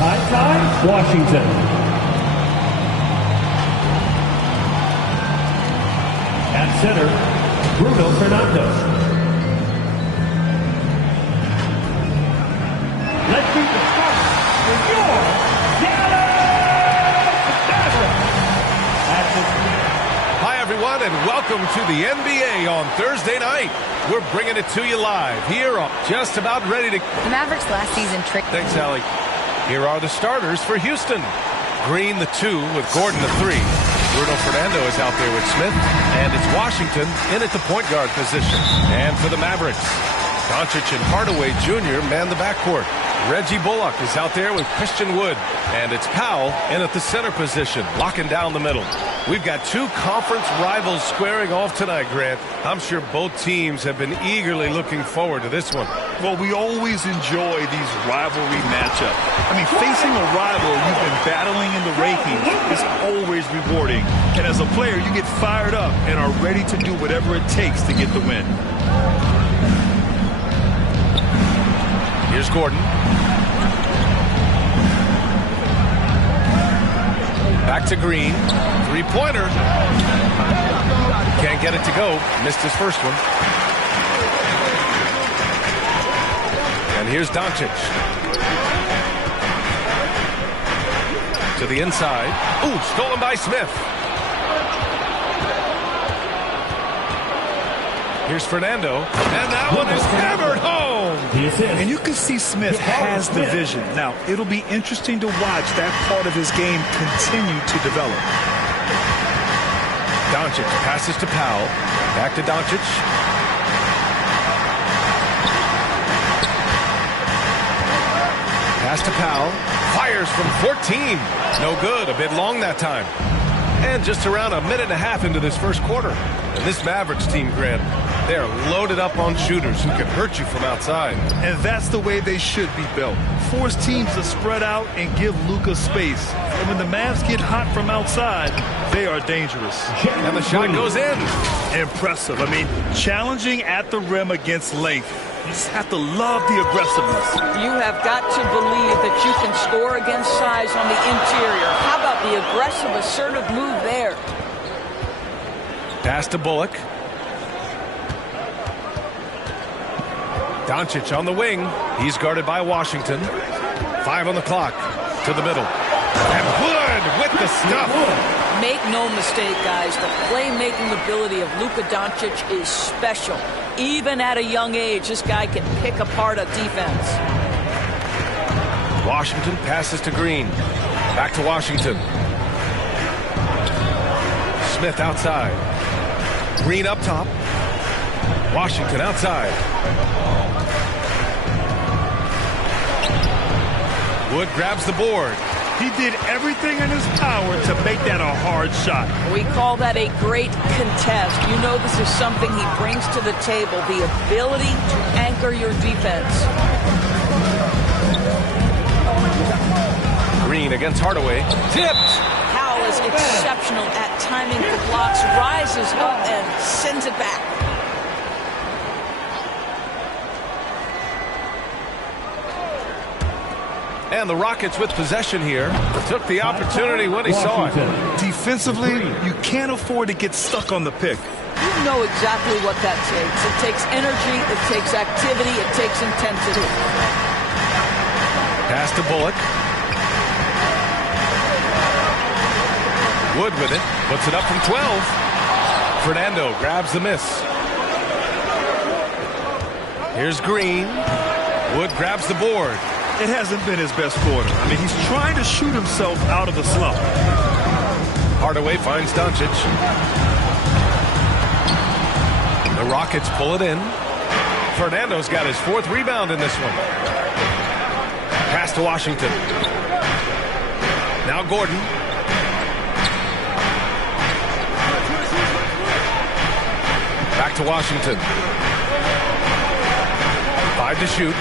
Ty Washington. At center, Bruno Fernando. Let's meet the starter for your Dallas Mavericks. Hi, everyone, and welcome to the NBA on Thursday night. We're bringing it to you live here on Just About Ready to... The Mavericks last season tricked... Thanks, Allie. Here are the starters for Houston. Green, the 2, with Gordon, the 3. Bruno Fernando is out there with Smith, and it's Washington in at the point guard position. And for the Mavericks, Doncic and Hardaway Jr. man the backcourt. Reggie Bullock is out there with Christian Wood, and it's Powell in at the center position, locking down the middle. We've got two conference rivals squaring off tonight, Grant. I'm sure both teams have been eagerly looking forward to this one. Well, we always enjoy these rivalry matchups. I mean, facing a rival you've been battling in the rankings is always rewarding. And as a player, you get fired up and are ready to do whatever it takes to get the win. Here's Gordon. Back to Green. Three-pointer. Can't get it to go. Missed his first one. And here's Doncic. To the inside. Ooh, stolen by Smith. Here's Fernando. And that one is hammered home. And you can see Smith has the vision. Now, it'll be interesting to watch that part of his game continue to develop. Doncic passes to Powell. Back to Doncic. Pass to Powell. Fires from 14. No good. A bit long that time. And just around a minute and a half into this first quarter. And this Mavericks team, Grant, they are loaded up on shooters who can hurt you from outside. And that's the way they should be built. Force teams to spread out and give Luka space. And when the Mavs get hot from outside, they are dangerous. And the shot goes in. Impressive. I mean, challenging at the rim against length. You just have to love the aggressiveness. You have got to believe that you can score against size on the interior. How about the aggressive, assertive move there? Pass to Bullock. Doncic on the wing. He's guarded by Washington. 5 on the clock. To the middle. And Wood with the stuff. Make no mistake, guys. The playmaking ability of Luka Doncic is special. Even at a young age, this guy can pick apart a defense. Washington passes to Green. Back to Washington. Smith outside. Green up top. Washington outside. Wood grabs the board. He did everything in his power to make that a hard shot. We call that a great contest. You know this is something he brings to the table, the ability to anchor your defense. Green against Hardaway. Tipped. Powell is exceptional at timing the blocks, rises up and sends it back. And the Rockets with possession here. Took the opportunity when he saw it. Defensively, you can't afford to get stuck on the pick. You know exactly what that takes. It takes energy, it takes activity, it takes intensity. Pass to Bullock. Wood with it. Puts it up from 12. Fernando grabs the miss. Here's Green. Wood grabs the board. It hasn't been his best quarter. I mean, he's trying to shoot himself out of the slump. Hardaway finds Doncic. The Rockets pull it in. Fernando's got his 4th rebound in this one. Pass to Washington. Now Gordon. Back to Washington. 5 to shoot.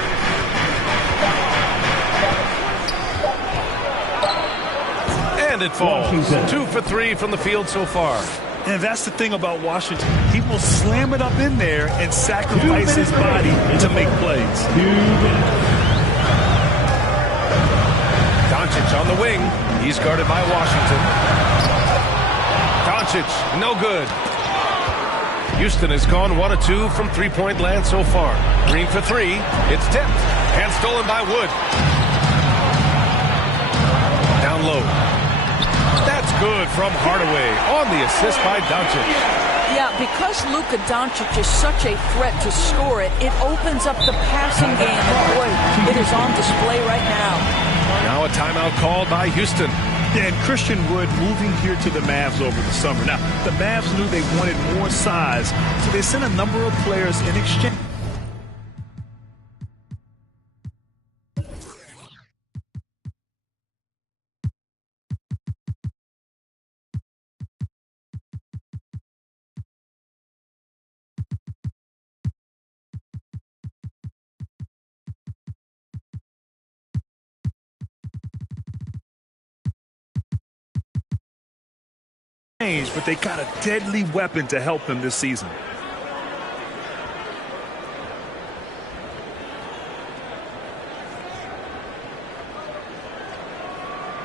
And it falls. 2 for 3 from the field so far. And that's the thing about Washington. He will slam it up in there and sacrifice his body to make plays. Doncic on the wing. He's guarded by Washington. Doncic, no good. Houston has gone 1 of 2 from three-point land so far. Green for three. It's tipped and stolen by Wood. Down low. That's good from Hardaway on the assist by Doncic. Yeah, because Luka Doncic is such a threat to score it, it opens up the passing game. And boy, it is on display right now. Now a timeout called by Houston. And Christian Wood moving here to the Mavs over the summer. Now, the Mavs knew they wanted more size, so they sent a number of players in exchange. But they got a deadly weapon to help them this season.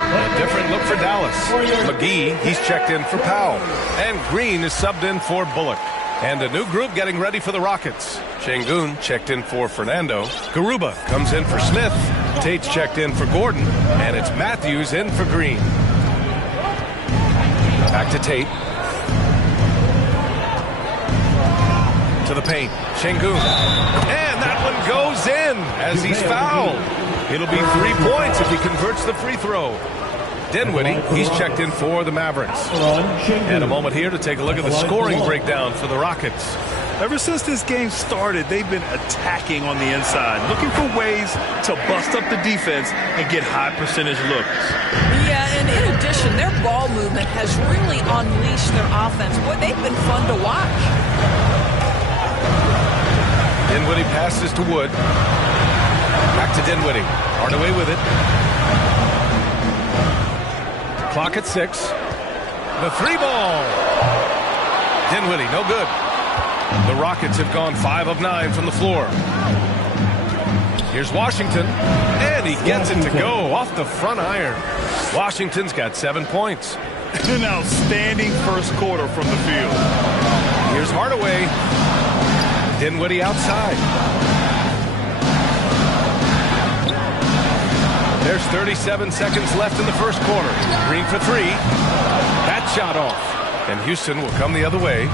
A different look for Dallas. McGee, he's checked in for Powell. And Green is subbed in for Bullock. And a new group getting ready for the Rockets. Şengün checked in for Fernando. Garuba comes in for Smith. Tate's checked in for Gordon. And it's Matthews in for Green. Back to Tate. To the paint. Şengün. And that one goes in as he's fouled. It'll be 3 points if he converts the free throw. Dinwiddie, he's checked in for the Mavericks. And a moment here to take a look at the scoring breakdown for the Rockets. Ever since this game started, they've been attacking on the inside, looking for ways to bust up the defense and get high percentage looks. Yeah, and in addition, their ball movement has really unleashed their offense. Boy, they've been fun to watch. Dinwiddie passes to Wood. Back to Dinwiddie. Hardaway with it. Clock at 6. The three ball. Dinwiddie, no good. The Rockets have gone 5 of 9 from the floor. Here's Washington. And he gets it to go off the front iron. Washington's got 7 points. An outstanding first quarter from the field. Here's Hardaway. Dinwiddie outside. There's 37 seconds left in the first quarter. Green for three. That shot off. And Houston will come the other way.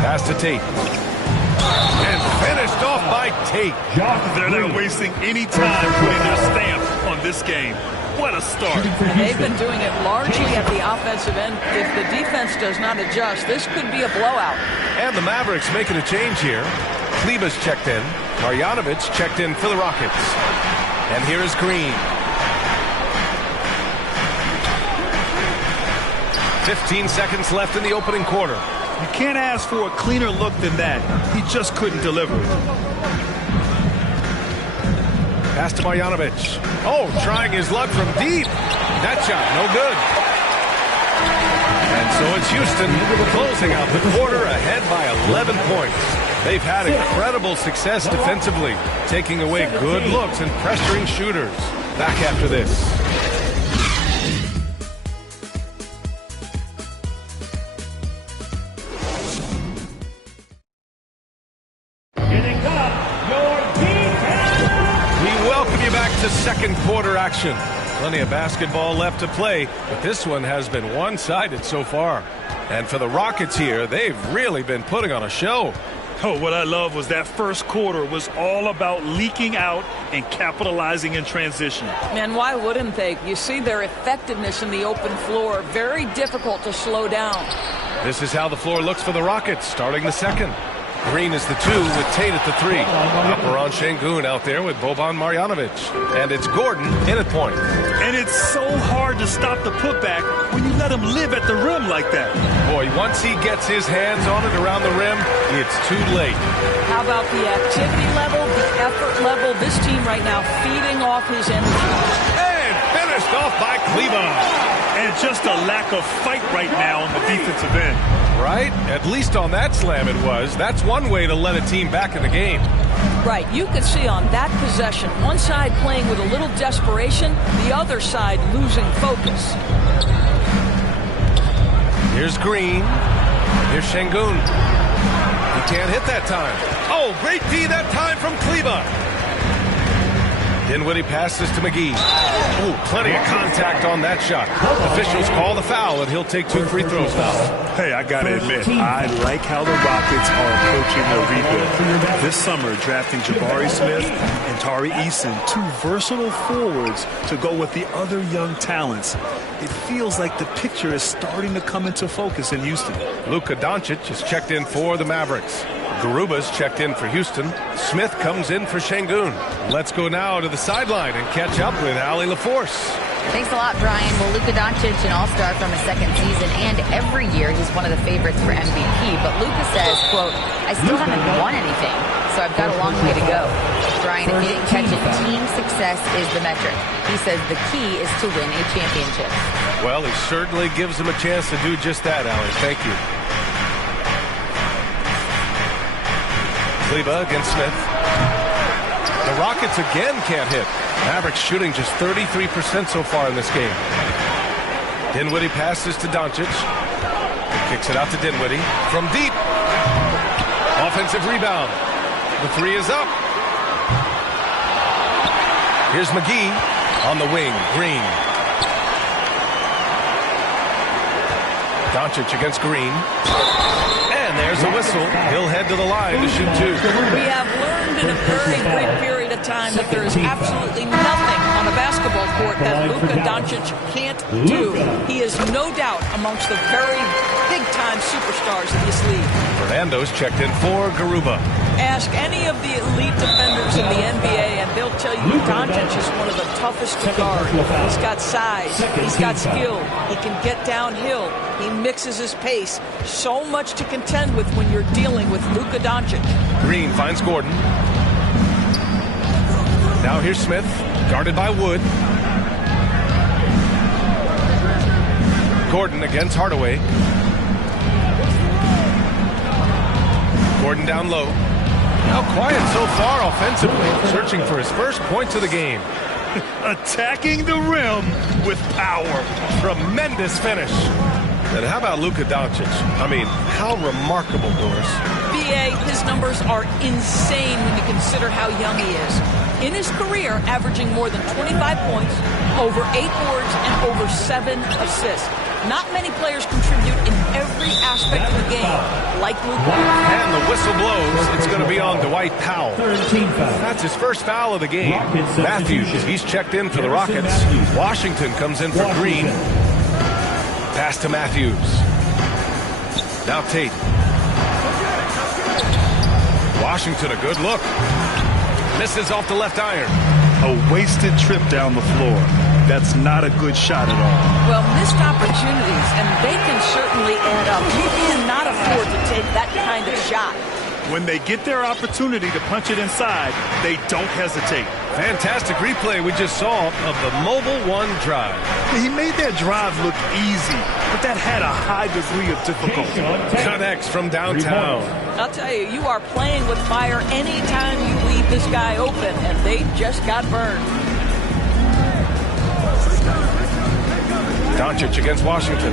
Pass to Tate. And finished off by Tate. They're not wasting any time putting their stamp on this game. What a start. And they've been doing it largely at the offensive end. If the defense does not adjust, this could be a blowout. And the Mavericks making a change here. Kleba's checked in. Marjanovic checked in for the Rockets. And here is Green. 15 seconds left in the opening quarter. You can't ask for a cleaner look than that. He just couldn't deliver. Pass to Marjanovic. Oh, trying his luck from deep. That shot, no good. And so it's Houston closing out the quarter ahead by 11 points. They've had incredible success defensively, taking away good looks and pressuring shooters. Back after this. To second quarter action. Plenty of basketball left to play, but this one has been one-sided so far. And for the Rockets here, they've really been putting on a show. Oh, what I love was that first quarter was all about leaking out and capitalizing in transition. And why wouldn't they? You see their effectiveness in the open floor. Very difficult to slow down. This is how the floor looks for the Rockets starting the second. Green is the 2 with Tate at the 3. Alperen Şengün out there with Boban Marjanovic. And it's Gordon in at point. And it's so hard to stop the putback when you let him live at the rim like that. Boy, once he gets his hands on it around the rim, it's too late. How about the activity level, the effort level? This team right now feeding off his energy. And finished off by Kleber. And just a lack of fight right now on the defensive end. Right? At least on that slam it was. That's one way to let a team back in the game. Right, you could see on that possession, one side playing with a little desperation, the other side losing focus. Here's Green. Here's Şengün. He can't hit that time. Oh, great D that time from Kleba. Dinwiddie passes to McGee. Oh, plenty of contact on that shot. Officials call the foul, and he'll take 2 free throws now. Hey, I got to admit, I like how the Rockets are approaching their rebuild. This summer, drafting Jabari Smith and Tari Eason, 2 versatile forwards to go with the other young talents. It feels like the picture is starting to come into focus in Houston. Luka Doncic is checked in for the Mavericks. Garuba's checked in for Houston. Smith comes in for Şengün. Let's go now to the sideline and catch up with Allie LaForce. Thanks a lot, Brian. Well, Luka Doncic, an all-star from his second season, and every year he's one of the favorites for MVP. But Luka says, quote, I still haven't won anything, so I've got a long way to go. Brian, if you didn't catch it, team success is the metric. He says the key is to win a championship. Well, he certainly gives him a chance to do just that, Allie. Thank you. Kleba against Smith. The Rockets again can't hit. Mavericks shooting just 33% so far in this game. Dinwiddie passes to Doncic. Kicks it out to Dinwiddie. From deep. Offensive rebound. The 3 is up. Here's McGee on the wing. Green. Doncic against Green. And there's a whistle. He'll head to the line to shoot 2. We have learned in a very brief period of time that there is absolutely nothing on a basketball court that Luka Doncic can't do. He is no doubt amongst the very big-time superstars in this league. Fernando's checked in for Garuba. Ask any of the elite defenders in the NBA, and they'll tell you Doncic is one of the toughest to guard. He's got size. He's got skill. He can get downhill. He mixes his pace. So much to contend with when you're dealing with Luka Doncic. Green finds Gordon. Now here's Smith, guarded by Wood. Gordon against Hardaway. Gordon down low. Now quiet so far offensively, searching for his first points of the game. Attacking the rim with power. Tremendous finish. And how about Luka Doncic? I mean, how remarkable, Doris. BA, his numbers are insane when you consider how young he is. In his career, averaging more than 25 points, over 8 boards, and over 7 assists. Not many players contribute in every aspect of the game, like Luka. And the whistle blows. It's going to be on Dwight Powell. That's his first foul of the game. Matthews, he's checked in for the Rockets. Washington comes in for Green. Pass to Matthews. Now Tate. Washington, a good look. Misses off the left iron. A wasted trip down the floor. That's not a good shot at all. Well, missed opportunities, and they can certainly add up. You cannot afford to take that kind of shot. When they get their opportunity to punch it inside, they don't hesitate. Fantastic replay we just saw of the Mobile One drive. He made that drive look easy, but that had a high degree of difficulty. Connects from downtown. I'll tell you, you are playing with fire anytime you leave this guy open, and they just got burned. Doncic against Washington.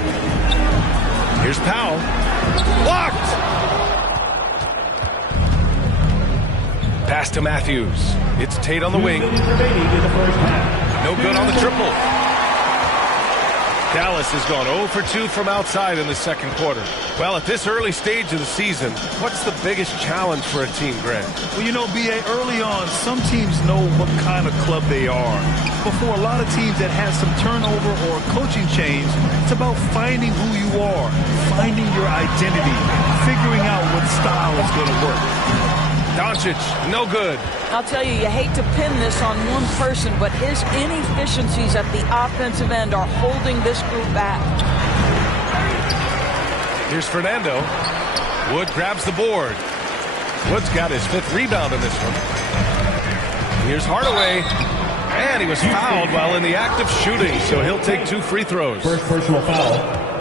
Here's Powell. Blocked! Pass to Matthews. It's Tate on the wing. No good on the triple. Dallas has gone 0 for 2 from outside in the second quarter. Well, at this early stage of the season, what's the biggest challenge for a team, Greg? Well, you know, B.A., early on, some teams know what kind of club they are. But for a lot of teams that have some turnover or coaching change, it's about finding who you are, finding your identity, figuring out what style is going to work. Doncic, no good. I'll tell you, you hate to pin this on one person, but his inefficiencies at the offensive end are holding this group back. Here's Fernando. Wood grabs the board. Wood's got his 5th rebound in this one. Here's Hardaway. And he was fouled while in the act of shooting, so he'll take 2 free throws. First personal foul.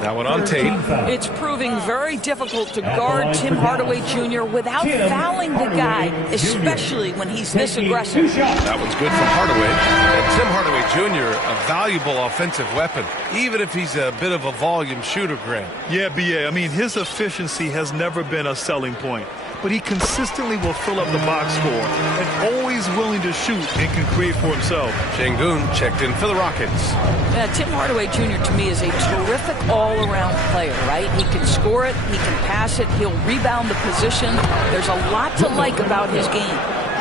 That one on tape. It's proving very difficult to guard Tim Hardaway Jr. without fouling the guy, especially when he's this aggressive. That one's good from Hardaway. And Tim Hardaway Jr., a valuable offensive weapon, even if he's a bit of a volume shooter, Grant. Yeah, B.A. I mean, his efficiency has never been a selling point, but he consistently will fill up the box score and always willing to shoot and can create for himself. Şengün checked in for the Rockets. Yeah, Tim Hardaway Jr. to me is a terrific all-around player, right? He can score it, he can pass it, he'll rebound the position. There's a lot to like about his game.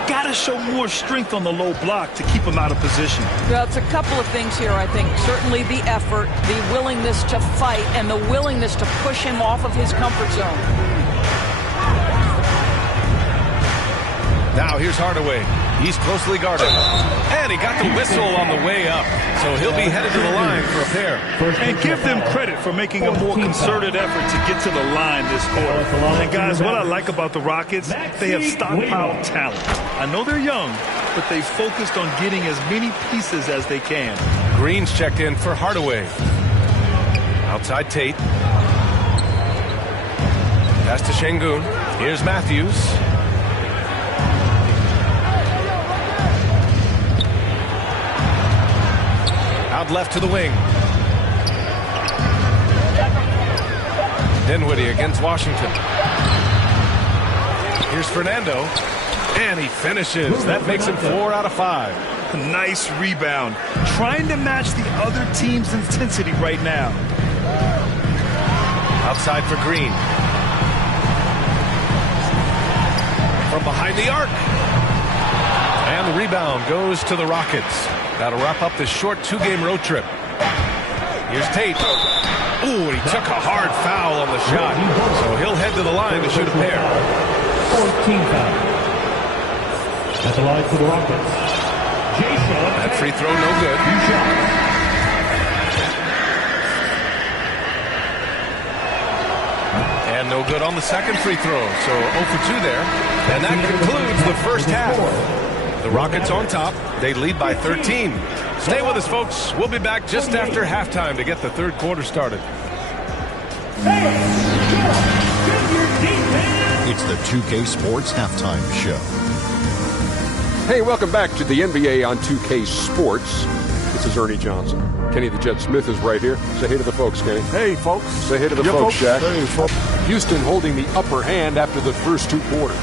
Got to show more strength on the low block to keep him out of position. Well, it's a couple of things here, I think. Certainly the effort, the willingness to fight, and the willingness to push him off of his comfort zone. Now here's Hardaway. He's closely guarded. And he got the whistle on the way up. So he'll be headed to the line for a pair. And give them credit for making a more concerted effort to get to the line this quarter. And guys, what I like about the Rockets, they have stockpiled talent. I know they're young, but they focused on getting as many pieces as they can. Green's checked in for Hardaway. Outside Tate. Pass to Şengün. Here's Matthews. Out left to the wing. Dinwiddie against Washington. Here's Fernando. And he finishes. That makes him 4 out of 5. Nice rebound. Trying to match the other team's intensity right now. Outside for Green. From behind the arc. And the rebound goes to the Rockets. That'll wrap up this short 2-game road trip. Here's Tate. Ooh, he took a hard foul on the shot. So he'll head to the line to shoot a pair. 14 foul. At the line for the Rockets. That free throw no good. And no good on the second free throw. So 0 for 2 there. And that concludes the first half. The Rockets on top. They lead by 13. Stay with us, folks. We'll be back just after halftime to get the third quarter started. It's the 2K Sports Halftime Show. Hey, welcome back to the NBA on 2K Sports. This is Ernie Johnson. Kenny the Jet Smith is right here. Say hey to the folks, Kenny. Hey, folks. Say hey to the folks, Shaq. Hey, folks. Houston holding the upper hand after the first 2 quarters.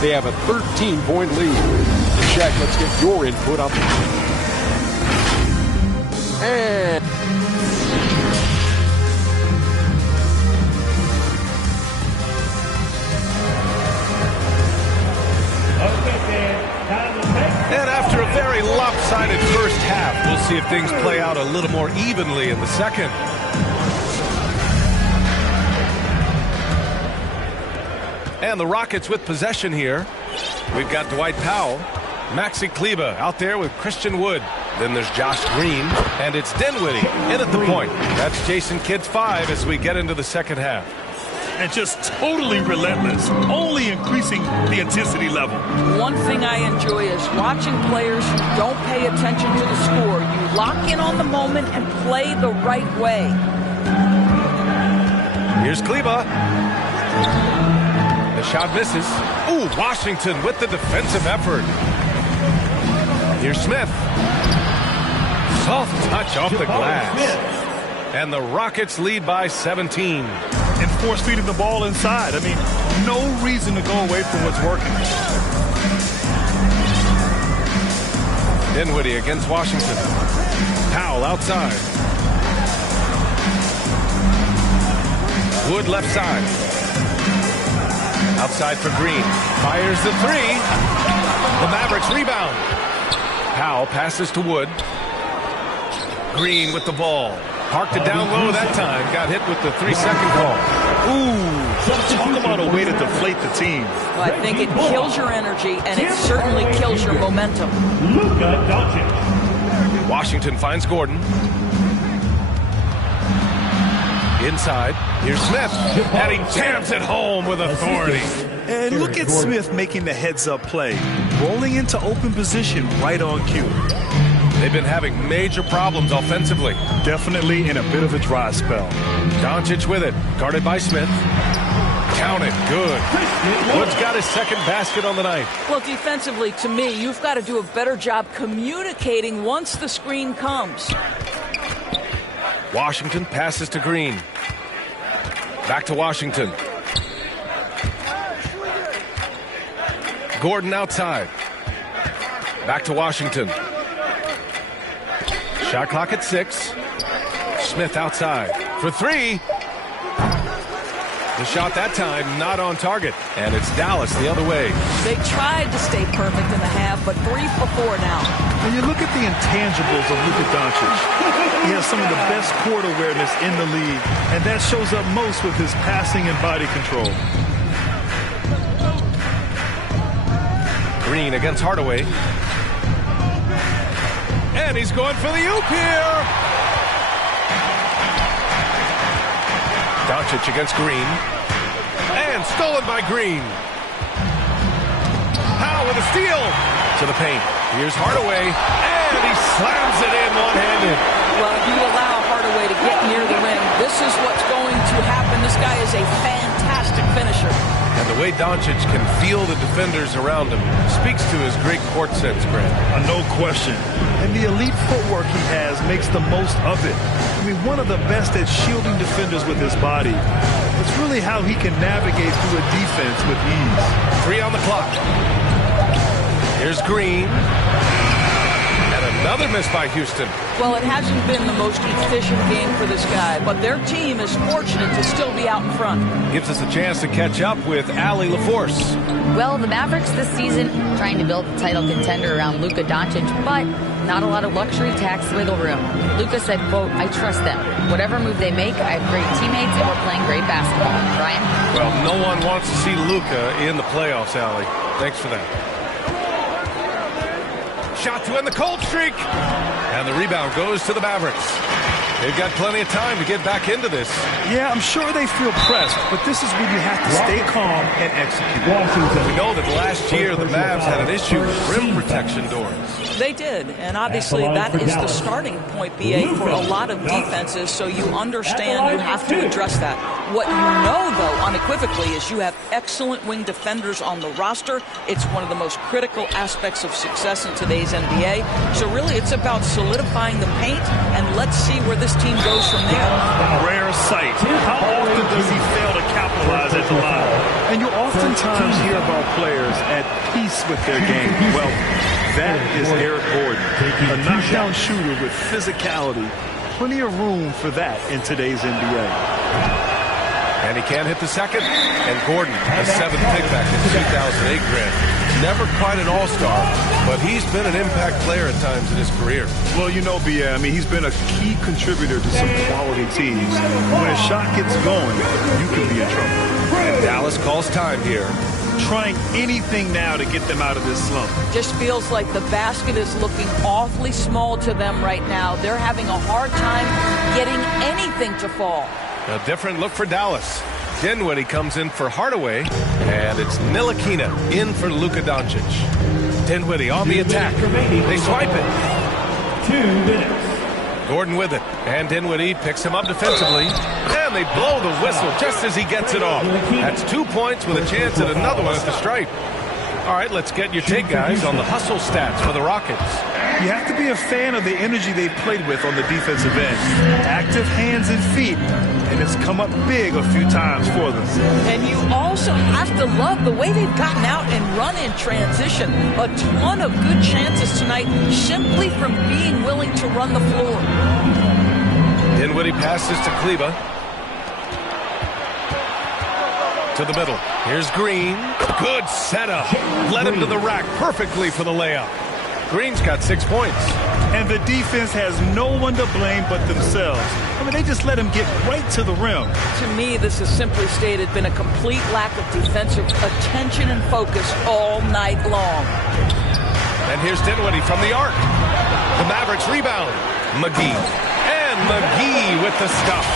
They have a 13-point lead. And Shaq, let's get your input on this. And And after a very lopsided first half, we'll see if things play out a little more evenly in the second. And the Rockets with possession here. We've got Dwight Powell, Maxi Kleber out there with Christian Wood. Then there's Josh Green, and it's Dinwiddie in at the point. That's Jason Kidd's 5 as we get into the second half. And just totally relentless, only increasing the intensity level. One thing I enjoy is watching players who don't pay attention to the score. You lock in on the moment and play the right way. Here's Kleber. The shot misses. Ooh, Washington with the defensive effort. Here's Smith. Soft touch off the glass. And the Rockets lead by 17. And force feeding the ball inside. I mean, no reason to go away from what's working. Dinwiddie against Washington. Powell outside. Wood left side. Outside for Green. Fires the 3. The Mavericks rebound. Powell passes to Wood. Green with the ball. Parked it down low that time. Got hit with the 3-second call. Ooh, talk about a way to deflate the team. Well, I think it kills your energy, and it certainly kills your momentum. Luka Doncic. Washington finds Gordon. Inside. Here's Smith. And he jams it home with authority. And look at Smith making the heads-up play. Rolling into open position right on cue. They've been having major problems offensively. Definitely in a bit of a dry spell. Doncic with it, guarded by Smith. Counted, good. Wood's got his second basket on the night. Well, defensively, to me, you've got to do a better job communicating once the screen comes. Washington passes to Green. Back to Washington. Gordon outside. Back to Washington. Shot clock at 6. Smith outside for 3. The shot that time not on target, and it's Dallas the other way. They tried to stay perfect in the half, but 3 for 4 now. When you look at the intangibles of Luka Doncic, he has some of the best court awareness in the league, and that shows up most with his passing and body control. Green against Hardaway. And he's going for the oop here. Doncic against Green. And stolen by Green. Howe with a steal. To the paint. Here's Hardaway. And he slams it in one-handed. Well, if you allow Hardaway to get near the rim, this is what's going to happen. This guy is a fantastic finisher. And the way Doncic can feel the defenders around him speaks to his great court sense, Grant. No question. And the elite footwork he has makes the most of it. I mean, one of the best at shielding defenders with his body. It's really how he can navigate through a defense with ease. 3 on the clock. Here's Green. And another miss by Houston. Well, it hasn't been the most efficient game for this guy, but their team is fortunate to still be out in front. Gives us a chance to catch up with Allie LaForce. Well, the Mavericks this season trying to build a title contender around Luka Doncic, but not a lot of luxury tax wiggle room. Luka said, quote, I trust them. Whatever move they make, I have great teammates and we're playing great basketball. Brian? Well, no one wants to see Luka in the playoffs, Allie. Thanks for that. Shot to end the cold streak. And the rebound goes to the Mavericks. They've got plenty of time to get back into this. Yeah, I'm sure they feel pressed, but this is when you have to stay calm and execute. We know that last year the Mavs had an issue with rim protection doors. They did, and obviously that is the starting point, BA, for a lot of defenses, so you understand you have to address that. What you know, though, unequivocally, is you have excellent wing defenders on the roster. It's one of the most critical aspects of success in today's NBA. So really, it's about solidifying the paint, and let's see where this team goes from there. Rare sight. How often does he fail to capitalize at the line? And you oftentimes hear about players at peace with their game. Well, that is Eric Gordon, a knockdown shooter with physicality. Plenty of room for that in today's NBA. And he can't hit the second. And Gordon, a 7th pick back in 2008, Grant. Never quite an all-star, but he's been an impact player at times in his career. Well, you know, B.A., I mean, he's been a key contributor to some quality teams. When a shot gets going, you can be in trouble. And Dallas calls time here. Trying anything now to get them out of this slump. Just feels like the basket is looking awfully small to them right now. They're having a hard time getting anything to fall. A different look for Dallas. Dinwiddie comes in for Hardaway, and it's Ntilikina in for Luka Doncic. Dinwiddie on the attack. They swipe it. 2 minutes. Gordon with it, and Dinwiddie picks him up defensively, and they blow the whistle just as he gets it off. That's 2 points with a chance at another one at the stripe. All right, let's get your take, guys, on the hustle stats for the Rockets. You have to be a fan of the energy they've played with on the defensive end. Active hands and feet, and it's come up big a few times for them. And you also have to love the way they've gotten out and run in transition. A ton of good chances tonight simply from being willing to run the floor. Dinwiddie passes to Kleber. To the middle. Here's Green. Good setup. Led him to the rack perfectly for the layup. Green's got 6 points. And the defense has no one to blame but themselves. I mean, they just let him get right to the rim. To me, this has simply stated been a complete lack of defensive attention and focus all night long. And here's Dinwiddie from the arc. The Mavericks rebound. McGee. And McGee with the stuff.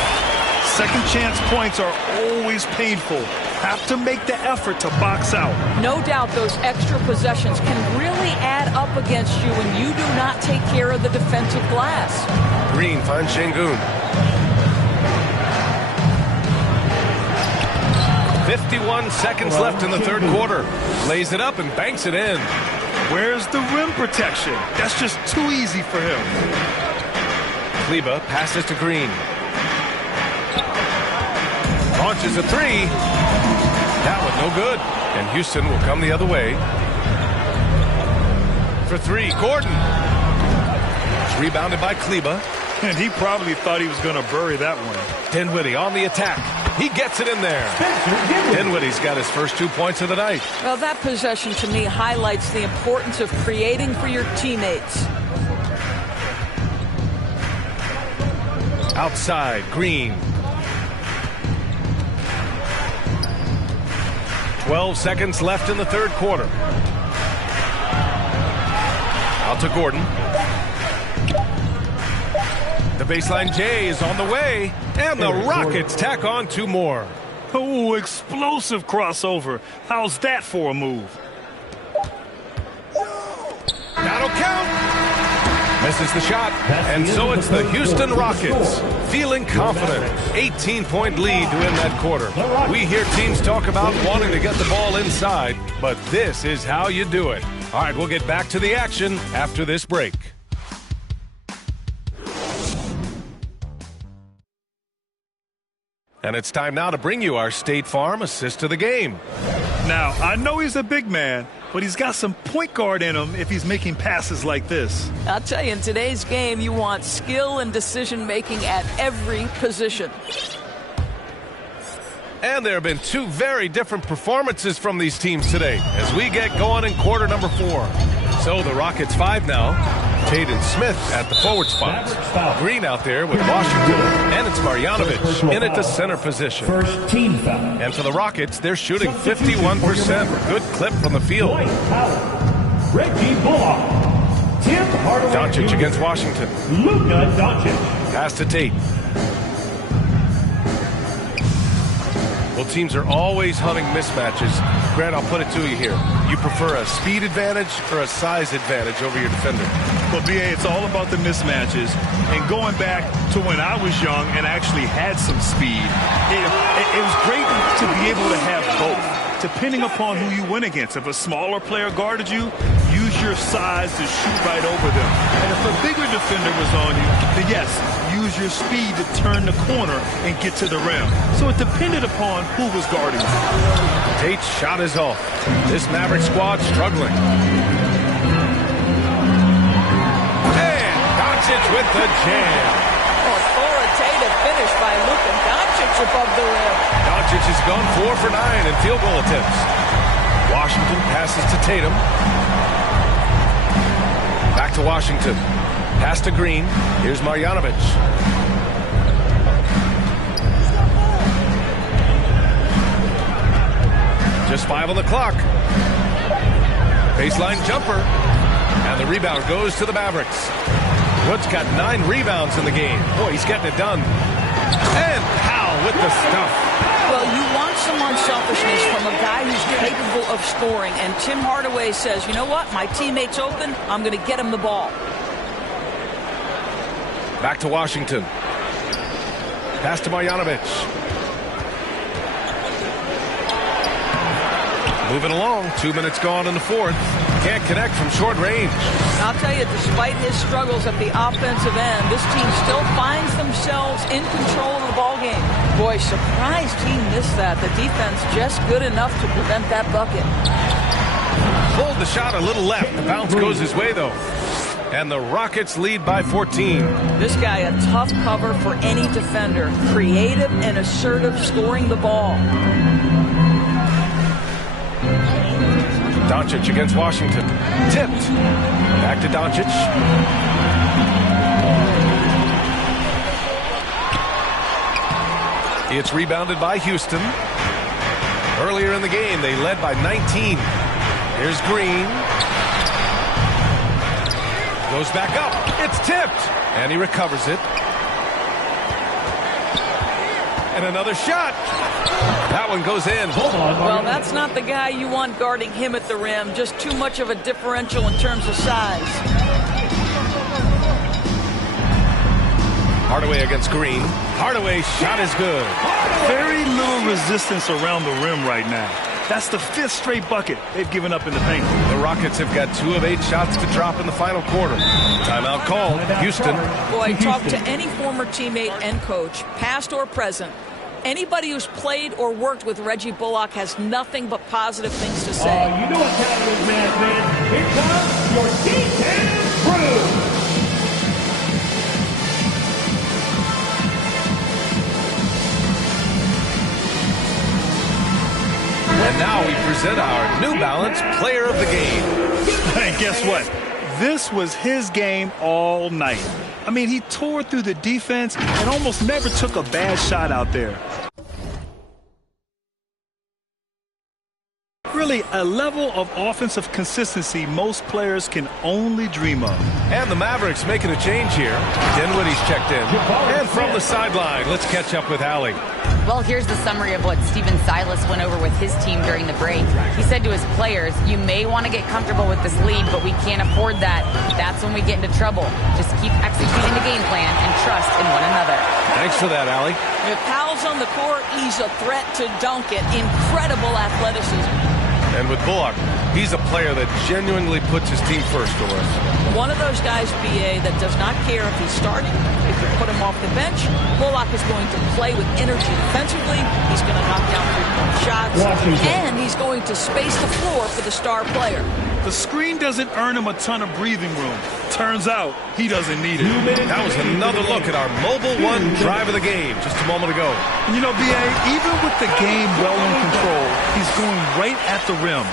Second chance points are always painful. have to make the effort to box out. No doubt those extra possessions can really add up against you when you do not take care of the defensive glass. Green finds Şengün. 51 seconds left in the third quarter. Lays it up and banks it in. Where's the rim protection? That's just too easy for him. Kleber passes to Green. Launches a three. That was no good. And Houston will come the other way. For three, Gordon. It's rebounded by Kleber. And he probably thought he was going to bury that one. Dinwiddie on the attack. He gets it in there. Dinwiddie's got his first 2 points of the night. Well, that possession to me highlights the importance of creating for your teammates. Outside, Green. 12 seconds left in the third quarter. Out to Gordon. The baseline J is on the way, and the Rockets tack on 2 more. Oh, explosive crossover. How's that for a move? That'll count. Misses the shot, and so it's the Houston Rockets feeling confident. 18-point lead to win that quarter. We hear teams talk about wanting to get the ball inside, but this is how you do it. All right, we'll get back to the action after this break. And it's time now to bring you our State Farm assist to the game. Now, I know he's a big man, but he's got some point guard in him if he's making passes like this. I'll tell you, in today's game, you want skill and decision-making at every position. And there have been 2 very different performances from these teams today as we get going in quarter number 4. So the Rockets 5 now. Tate and Smith at the forward spots. Green out there with Washington. And it's Marjanovic in at the center position. First team foul. And for the Rockets, they're shooting 51%. Good clip from the field. Dwight Howard. Reggie Bullock. Tim Hardaway Doncic Jr. against Washington. Luka Doncic. Pass to Tate. Well, teams are always hunting mismatches. Grant, I'll put it to you here. You prefer a speed advantage or a size advantage over your defender? Well, B.A., it's all about the mismatches. And going back to when I was young and actually had some speed, it was great to be able to have both, depending upon who you went against. If a smaller player guarded you, use your size to shoot right over them. And if a bigger defender was on you, then yes, use your speed to turn the corner and get to the rim. So it depended upon who was guarding you. Tate's shot is off. This Maverick squad struggling. And Doncic with the jam. Authoritative finish by Luka Doncic above the rim. Doncic has gone 4 for 9 in field goal attempts. Washington passes to Tatum. Back to Washington. Pass to Green. Here's Marjanovic. Just 5 on the clock. Baseline jumper. And the rebound goes to the Mavericks. Wood's got 9 rebounds in the game. Boy, he's getting it done. And Powell with the stuff. Well, you want some unselfishness from a guy who's capable of scoring. And Tim Hardaway says, you know what? My teammate's open. I'm going to get him the ball. Back to Washington. Pass to Marjanovic. Moving along. 2 minutes gone in the fourth. Can't connect from short range. I'll tell you, despite his struggles at the offensive end, this team still finds themselves in control of the ball game. Boy, surprised he missed that. The defense just good enough to prevent that bucket. Pulled the shot a little left. The bounce goes his way, though. And the Rockets lead by 14. This guy, a tough cover for any defender. Creative and assertive scoring the ball. Doncic against Washington. Tipped. Back to Doncic. It's rebounded by Houston. Earlier in the game, they led by 19. Here's Green. Goes back up. It's tipped. And he recovers it. And another shot. That one goes in. Well, that's not the guy you want guarding him at the rim. Just too much of a differential in terms of size. Hardaway against Green. Hardaway's shot is good. Very little resistance around the rim right now. That's the 5th straight bucket they've given up in the paint. The Rockets have got 2 of 8 shots to drop in the final quarter. Timeout called. Houston. Boy, talk to any former teammate and coach, past or present. Anybody who's played or worked with Reggie Bullock has nothing but positive things to say. You know what time it is, man. Here comes your D10 crew. And now we present our New Balance Player of the Game. And guess what? This was his game all night. I mean, he tore through the defense and almost never took a bad shot out there. Really, a level of offensive consistency most players can only dream of. And the Mavericks making a change here. Dinwiddie's checked in. And from the sideline, let's catch up with Allie. Well, here's the summary of what Stephen Silas went over with his team during the break. He said to his players, you may want to get comfortable with this lead, but we can't afford that. That's when we get into trouble. Just keep executing the game plan and trust in one another. Thanks for that, Allie. If Powell's on the court, he's a threat to dunk it. Incredible athleticism. And with Bullock, he's a player that genuinely puts his team first, Doris. One of those guys, BA, that does not care if he's starting, if you put him off the bench. Bullock is going to play with energy defensively. He's going to knock down 3-point shots. And he's going to space the floor for the star player. The screen doesn't earn him a ton of breathing room. Turns out he doesn't need it. That was another look at our Mobile One drive of the game just a moment ago. And you know, BA, even with the game well in control, he's going right at the rim.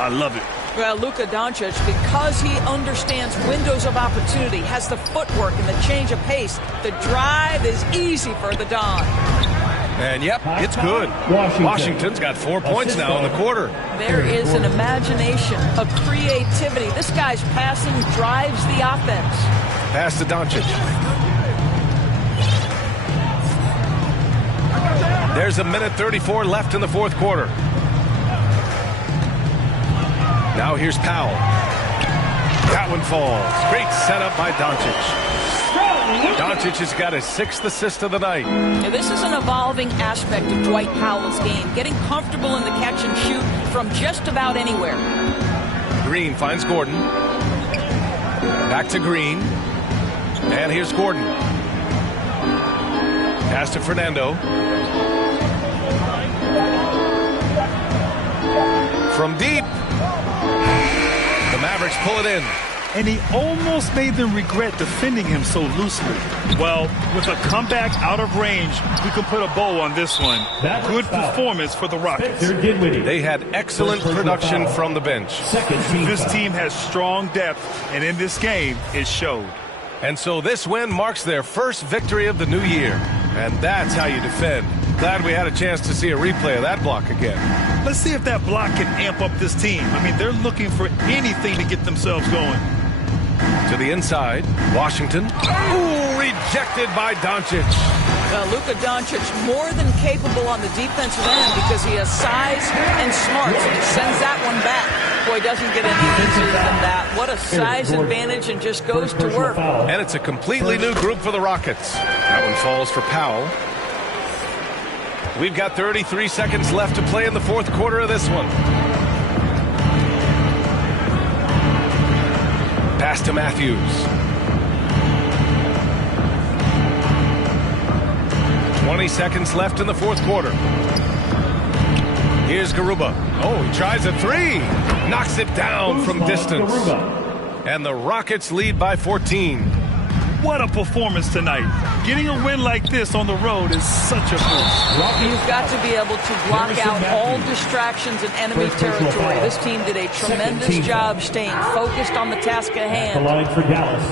I love it. Well, Luka Doncic, because he understands windows of opportunity, has the footwork and the change of pace, the drive is easy for the Don. And, yep, it's good. Washington's got 4 points now in the quarter. There is an imagination, a creativity. This guy's passing drives the offense. Pass to Doncic. There's 1:34 left in the fourth quarter. Now here's Powell. That one falls. Great setup by Doncic. Doncic has got his 6th assist of the night. Now, this is an evolving aspect of Dwight Powell's game, getting comfortable in the catch and shoot from just about anywhere. Green finds Gordon. Back to Green. And here's Gordon. Pass to Fernando. From deep. The Mavericks pull it in. And he almost made them regret defending him so loosely. Well, with a comeback out of range, we can put a bow on this one. Good performance for the Rockets. They had excellent production from the bench. This team has strong depth, and in this game, it showed. And so this win marks their first victory of the new year. And that's how you defend. Glad we had a chance to see a replay of that block again. Let's see if that block can amp up this team. I mean, they're looking for anything to get themselves going. To the inside, Washington. Ooh, rejected by Doncic. Luka Doncic more than capable on the defensive end because he has size and smarts, and he sends that one back. Boy, doesn't get any easier than that. What a size advantage, and just goes to work. And it's a completely new group for the Rockets. That one falls for Powell. We've got 33 seconds left to play in the fourth quarter of this one. Pass to Matthews. 20 seconds left in the fourth quarter. Here's Garuba. Oh, he tries a three. Knocks it down from distance. And the Rockets lead by 14. What a performance tonight. Getting a win like this on the road is such a boost. You've got to be able to block out all distractions in enemy territory. This team did a tremendous job staying focused on the task at hand. The line for Dallas,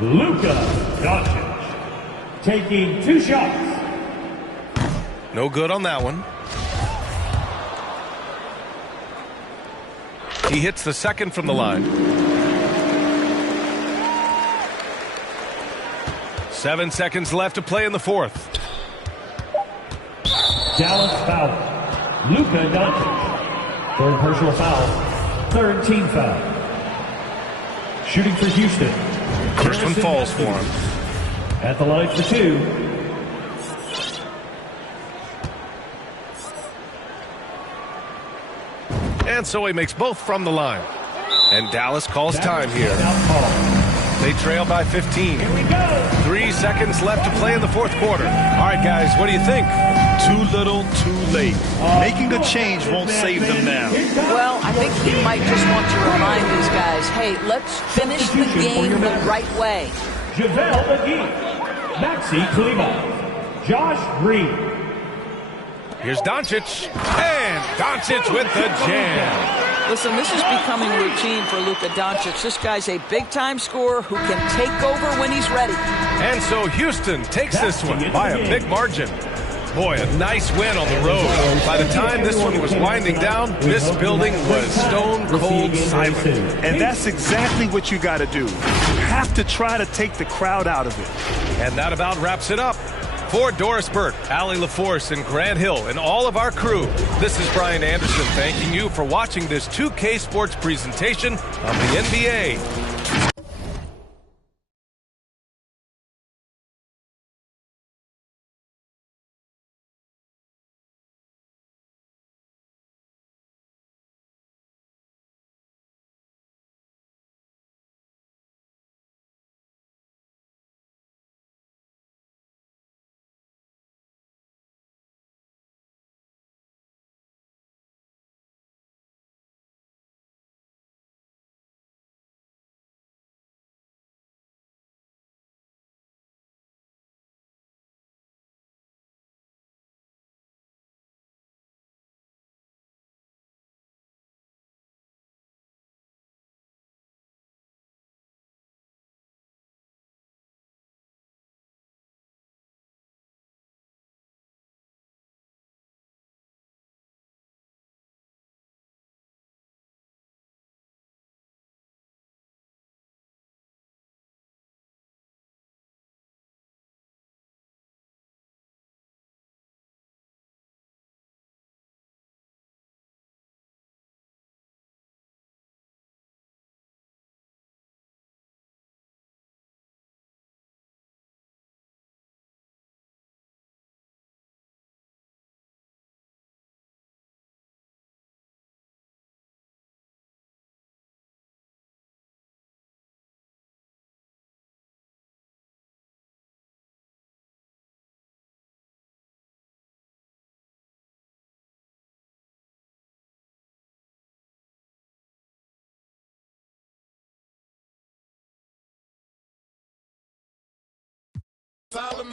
Luka Doncic, taking 2 shots. No good on that one. He hits the second from the line. 7 seconds left to play in the fourth. Dallas foul. Luka Doncic. Third personal foul. Third team foul. Shooting for Houston. First one falls for him. At the line for two. And so he makes both from the line. And Dallas calls time here. They trail by 15. Here we go. 3 seconds left to play in the fourth quarter. All right, guys, what do you think? Too little, too late. Making a change won't save them now. Well, I think he might just want to remind these guys, hey, let's finish the game the right way. JaVale McGee. Maxi Kleber. Josh Green. Here's Doncic. And Doncic with the jam. Listen, this is becoming routine for Luka Doncic. This guy's a big-time scorer who can take over when he's ready. And so Houston takes this one by a big margin. Boy, a nice win on the road. By the time this one was winding down, this building was stone cold silent. And that's exactly what you got to do. You have to try to take the crowd out of it. And that about wraps it up. For Doris Burke, Allie LaForce, and Grant Hill, and all of our crew, this is Brian Anderson thanking you for watching this 2K Sports presentation of the NBA. Solomon